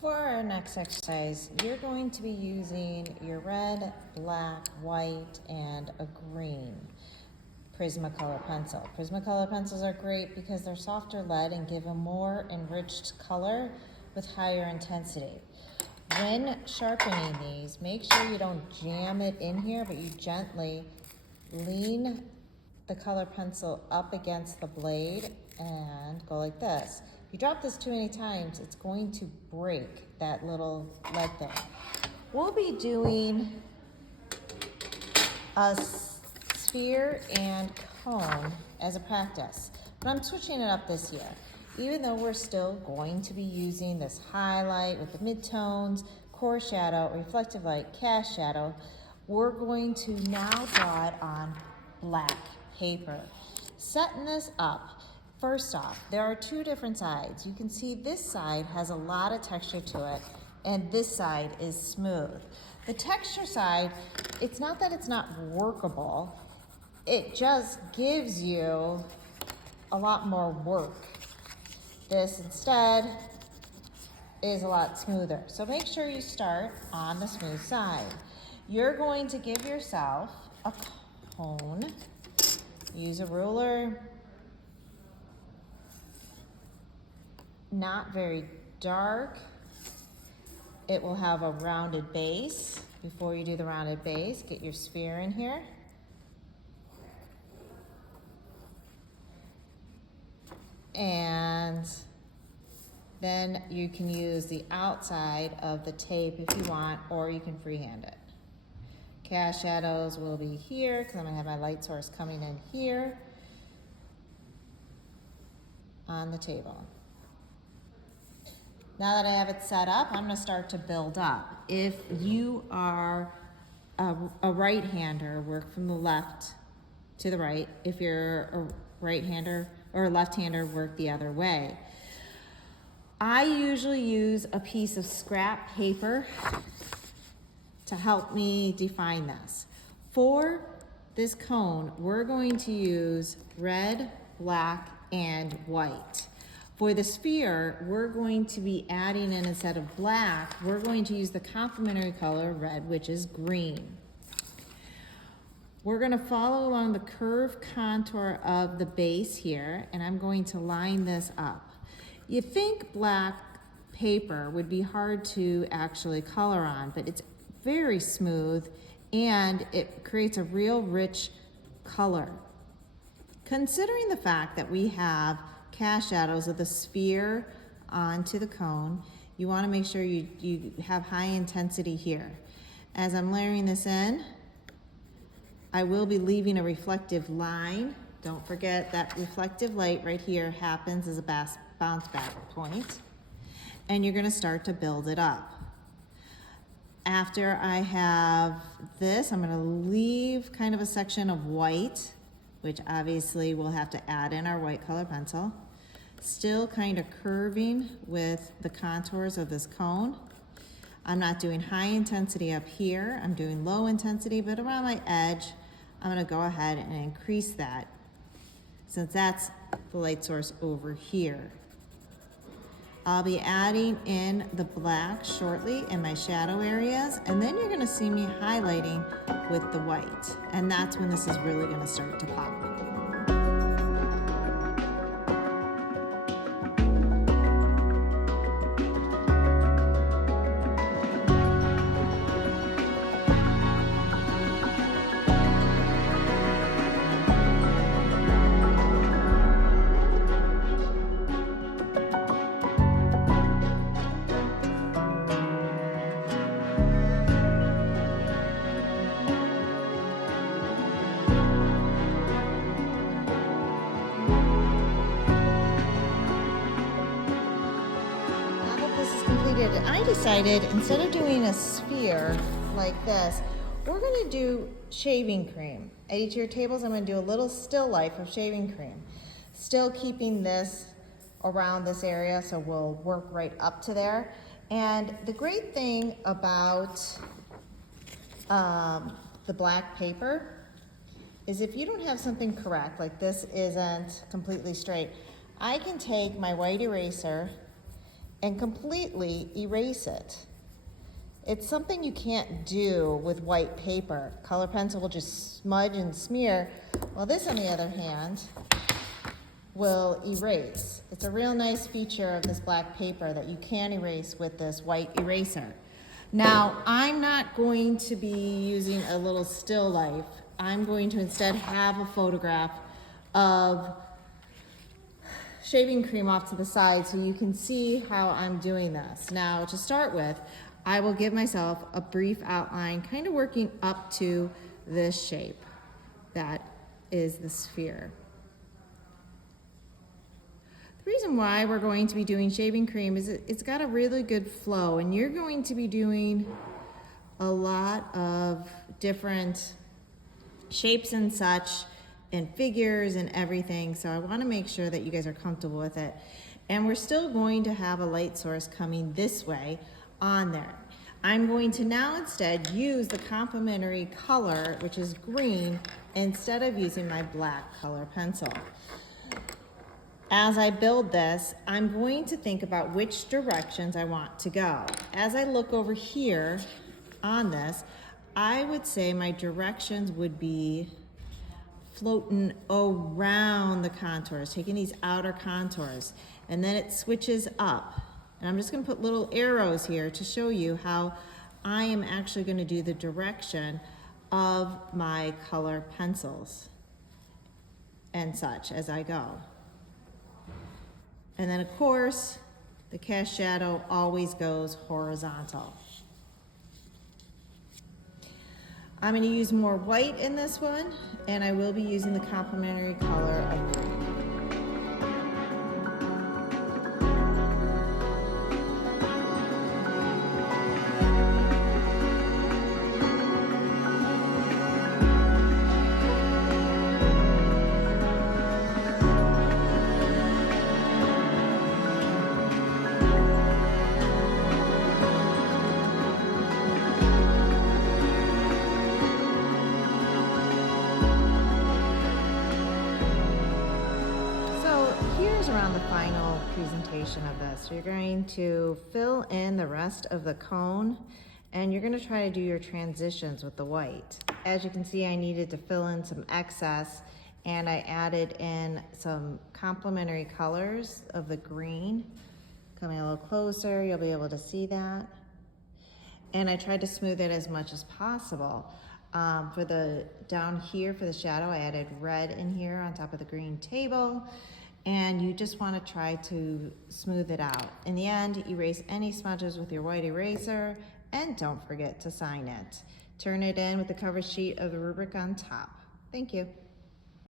For our next exercise, you're going to be using your red, black, white, and a green Prismacolor pencil. Prismacolor pencils are great because they're softer lead and give a more enriched color with higher intensity. When sharpening these, make sure you don't jam it in here, but you gently lean the color pencil up against the blade and go like this. If you drop this too many times, it's going to break that little lead thing. We'll be doing a sphere and cone as a practice, but I'm switching it up this year. Even though we're still going to be using this highlight with the midtones, core shadow, reflective light, cast shadow, we're going to now draw it on black paper. Setting this up, first off, there are two different sides. You can see this side has a lot of texture to it, and this side is smooth. The texture side, it's not that it's not workable, it just gives you a lot more work. This instead is a lot smoother. So make sure you start on the smooth side. You're going to give yourself a cone. Use a ruler. Not very dark. It will have a rounded base. Before you do the rounded base, get your sphere in here. And then you can use the outside of the tape if you want, or you can freehand it. Cast shadows will be here because I'm gonna have my light source coming in here on the table. Now that I have it set up, I'm gonna start to build up. If you are a right-hander, work from the left to the right. If you're a right-hander or a left-hander, work the other way. I usually use a piece of scrap paper to help me define this. For this cone, we're going to use red, black, and white. For the sphere, we're going to be adding in, instead of black, we're going to use the complementary color red, which is green. We're gonna follow along the curved contour of the base here, and I'm going to line this up. You think black paper would be hard to actually color on, but it's very smooth and it creates a real rich color. Considering the fact that we have cast shadows of the sphere onto the cone, you wanna make sure you have high intensity here. As I'm layering this in, I will be leaving a reflective line. Don't forget that reflective light right here happens as a bounce back point. And you're gonna start to build it up. After I have this, I'm gonna leave kind of a section of white, which obviously we'll have to add in our white color pencil. Still kind of curving with the contours of this cone. I'm not doing high intensity up here. I'm doing low intensity, but around my edge, I'm gonna go ahead and increase that since that's the light source over here. I'll be adding in the black shortly in my shadow areas, and then you're gonna see me highlighting with the white. And that's when this is really gonna start to pop. I decided instead of doing a sphere like this, we're gonna do shaving cream. At each of your tables, I'm gonna do a little still life of shaving cream. Still keeping this around this area, so we'll work right up to there. And the great thing about the black paper is if you don't have something correct, like this isn't completely straight, I can take my white eraser and completely erase it. It's something you can't do with white paper. Color pencil will just smudge and smear, while this, on the other hand, will erase. It's a real nice feature of this black paper that you can erase with this white eraser. Now, I'm not going to be using a little still life. I'm going to instead have a photograph of shaving cream off to the side so you can see how I'm doing this. Now, to start with, I will give myself a brief outline, kind of working up to this shape. That is the sphere. The reason why we're going to be doing shaving cream is it's got a really good flow, and you're going to be doing a lot of different shapes and such, and figures and everything, so I want to make sure that you guys are comfortable with it. And we're still going to have a light source coming this way on there. I'm going to now instead use the complementary color, which is green, instead of using my black color pencil. As I build this, I'm going to think about which directions I want to go. As I look over here on this, I would say my directions would be floating around the contours, taking these outer contours, and then it switches up. And I'm just going to put little arrows here to show you how I am actually going to do the direction of my color pencils and such as I go. And then of course, the cast shadow always goes horizontal. I'm going to use more white in this one, and I will be using the complementary color of green. Around the final presentation of this, you're going to fill in the rest of the cone, and you're going to try to do your transitions with the white. As you can see, I needed to fill in some excess, and I added in some complementary colors of the green. Coming a little closer, you'll be able to see that. And I tried to smooth it as much as possible. For the down here, for the shadow, I added red in here on top of the green table. And you just want to try to smooth it out. In the end, erase any smudges with your white eraser, and don't forget to sign it. Turn it in with the cover sheet of the rubric on top. Thank you.